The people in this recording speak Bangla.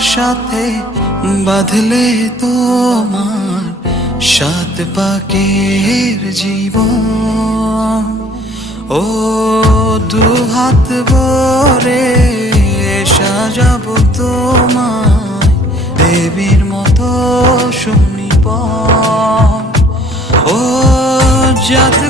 সাথে বাঁধলে তোমার সাত পাকের জীবন। ও দু হাত ভরে সাজাবো তোমায় দেবীর মতো সুনিপন। ও জাত